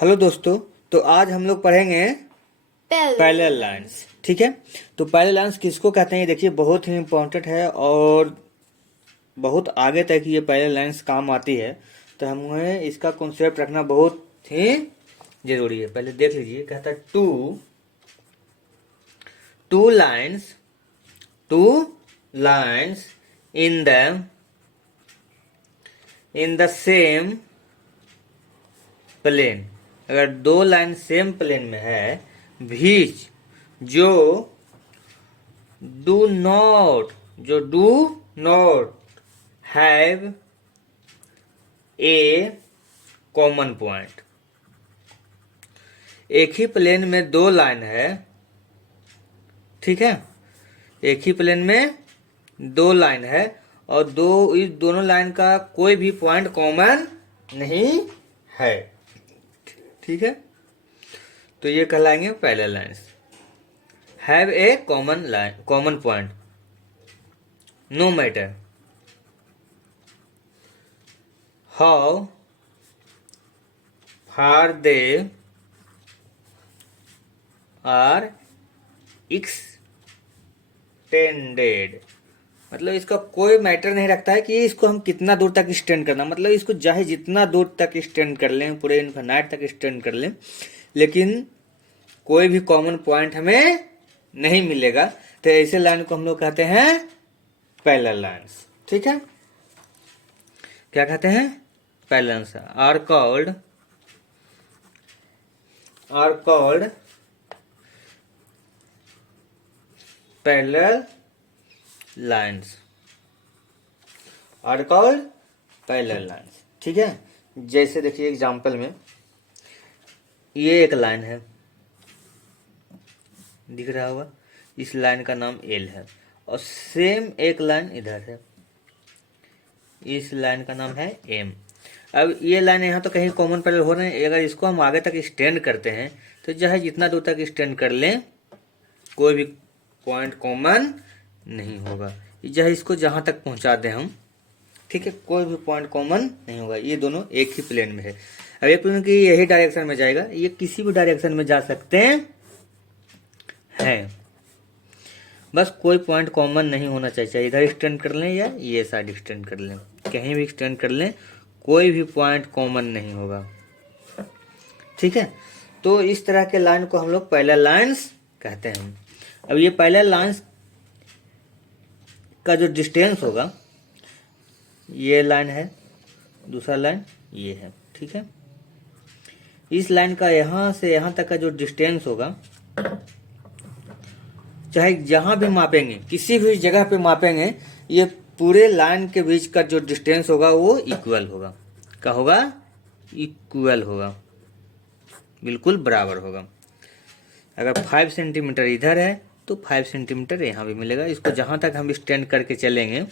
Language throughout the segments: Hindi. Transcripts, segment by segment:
हेलो दोस्तों, तो आज हम लोग पढ़ेंगे पैरेलल लाइंस। ठीक है, तो पैरेलल लाइंस किसको कहते हैं ये देखिए, बहुत ही इम्पोर्टेंट है और बहुत आगे तक ये पैरेलल लाइंस काम आती है। तो हमें इसका कॉन्सेप्ट रखना बहुत ही जरूरी है। पहले देख लीजिए, कहता है two lines in the same plane. अगर दो लाइन सेम प्लेन में है, बीच जो do not have a common point. एक ही प्लेन में दो लाइन है, ठीक है, एक ही प्लेन में दो लाइन है और इस दोनों लाइन का कोई भी पॉइंट कॉमन नहीं है। ठीक है, तो ये कहलाएंगे parallel lines. Have a common point no matter how far they are extended. मतलब इसका कोई मैटर नहीं रखता है कि इसको हम कितना दूर तक एक्सटेंड करना, मतलब इसको चाहे जितना दूर तक एक्सटेंड कर लें, पूरे इनफिनाइट तक एक्सटेंड कर लें, लेकिन कोई भी कॉमन पॉइंट हमें नहीं मिलेगा। तो ऐसे लाइन को हम लोग कहते हैं पैरेलल लाइंस। ठीक है, क्या कहते हैं? Parallel lines are called parallel lines, are called parallel lines. ठीक है, जैसे देखिए एग्जांपल में ये एक लाइन है, दिख रहा होगा, इस लाइन का नाम एल है, और सेम एक लाइन इधर है, इस लाइन का नाम है एम। अब ये लाइन यहाँ तो कहीं कॉमन पैरेलल हो रहे हैं, अगर इसको हम आगे तक एक्सटेंड करते हैं तो चाहे जितना दूर तक एक्सटेंड कर लें कोई भी पॉइंट कॉमन नहीं होगा। चाहे इसको जहां तक पहुंचा दें हम, ठीक है, कोई भी पॉइंट कॉमन नहीं होगा। ये दोनों एक ही प्लेन में है। अब एक प्लेन की यही डायरेक्शन में जाएगा, ये किसी भी डायरेक्शन में जा सकते हैं, बस कोई पॉइंट कॉमन नहीं होना चाहिए। चाहे इधर एक्सटेंड कर लें या ये साइड एक्सटेंड कर लें, कहीं भी एक्सटेंड कर लें, कोई भी पॉइंट कॉमन नहीं होगा। ठीक है, तो इस तरह के लाइन को हम लोग पैरेलल लाइंस कहते हैं। अब ये पैरेलल लाइंस का जो डिस्टेंस होगा, ये लाइन है, दूसरा लाइन ये है, ठीक है, इस लाइन का यहां से यहां तक का जो डिस्टेंस होगा, चाहे जहां भी मापेंगे, किसी भी जगह पे मापेंगे, ये पूरे लाइन के बीच का जो डिस्टेंस होगा वो इक्वल होगा। क्या होगा? इक्वल होगा, बिल्कुल बराबर होगा। अगर 5 सेंटीमीटर इधर है तो 5 सेंटीमीटर यहाँ भी मिलेगा। इसको जहां तक हम एक्सटेंड करके चलेंगे,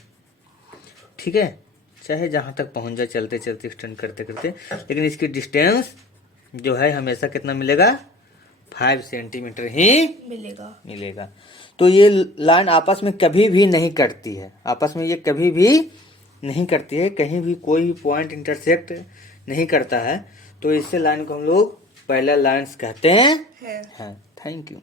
ठीक है, चाहे जहां तक पहुंच जाए, चलते चलते एक्सटेंड करते करते, लेकिन इसकी डिस्टेंस जो है हमेशा कितना मिलेगा? 5 सेंटीमीटर ही मिलेगा। तो ये लाइन आपस में कभी भी नहीं कटती है, आपस में ये कभी भी नहीं करती है, कहीं भी कोई भी पॉइंट इंटरसेक्ट नहीं करता है। तो इससे लाइन को हम लोग पैरेलल लाइंस कहते हैं। Thank you.